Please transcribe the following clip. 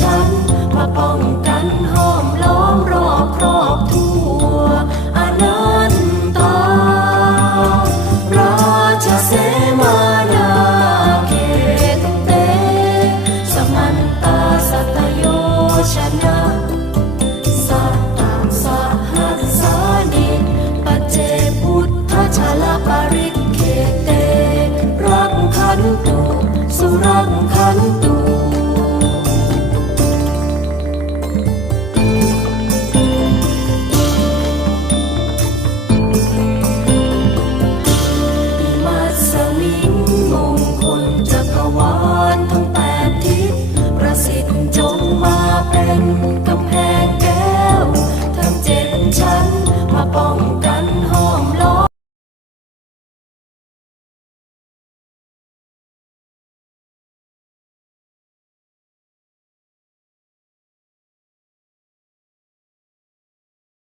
ฉัน มาป้องกันห้อมล้อมรอบครอบทั่วอนันตาราชเสมานาเกตเต สมันตาสัตโยชนะสัตตังสหัสานิปเจพุทธชาลปริกเขเต รักขันตุสุรังขันตุ